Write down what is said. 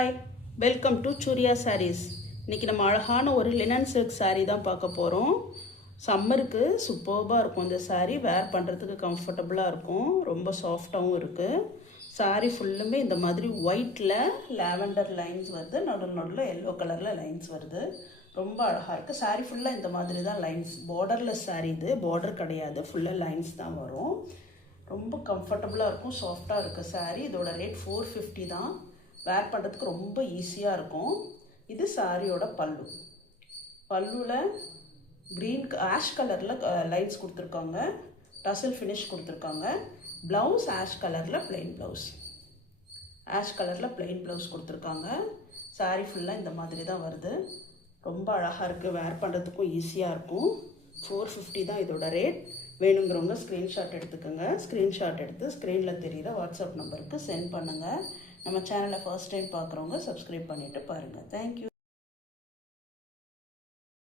Hi, welcome to Surya sarees. இன்றைக்கி நம்ம அழகான ஒரு லினன் சில்க் சாரீ தான் பார்க்க போகிறோம். சம்மருக்கு சூப்பர்பாக இருக்கும் இந்த சாரீ. வேர் பண்ணுறதுக்கு கம்ஃபர்டபுளாக இருக்கும், ரொம்ப சாஃப்டாகவும் இருக்குது. சாரீ ஃபுல்லுமே இந்த மாதிரி ஒயிட்டில் லாவெண்டர் லைன்ஸ் வருது, நடுவில் எல்லோ கலரில் லைன்ஸ் வருது. ரொம்ப அழகாக இருக்குது. சாரீ ஃபுல்லாக இந்த மாதிரி தான் லைன்ஸ். பார்டர்லெஸ் சாரீ, இது பார்டர் கிடையாது, ஃபுல்லாக லைன்ஸ் தான் வரும். ரொம்ப கம்ஃபர்டபுளாக இருக்கும், சாஃப்டாக இருக்குது சாரீ. இதோட ரேட் 450 தான். வேர் பண்ணுறதுக்கு ரொம்ப ஈஸியாக இருக்கும். இது சாரியோட பல்லு. பல்லுவில் க்ரீன் ஆஷ் கலரில் லைன்ஸ் கொடுத்துருக்காங்க, டசல் ஃபினிஷ் கொடுத்துருக்காங்க. ப்ளவுஸ் ஆஷ் கலரில் ப்ளெயின் ப்ளவுஸ், ஆஷ் கலரில் ப்ளெயின் ப்ளவுஸ் கொடுத்துருக்காங்க. சாரீ ஃபுல்லாக இந்த மாதிரி தான் வருது. ரொம்ப அழகாக இருக்குது, வேர் பண்ணுறதுக்கும் ஈஸியாக இருக்கும். 450 தான் இதோட ரேட். வேணுங்கிறவங்க ஸ்க்ரீன்ஷாட் எடுத்துக்கோங்க. ஸ்க்ரீன்ஷாட் எடுத்து ஸ்க்ரீனில் தெரிகிற வாட்ஸ்அப் நம்பருக்கு சென்ட் பண்ணுங்கள். நம்ம சேனலை ஃபர்ஸ்ட் டைம் பார்க்குறவங்க சப்ஸ்கிரைப் பண்ணிவிட்டு பாருங்கள். தேங்க்யூ.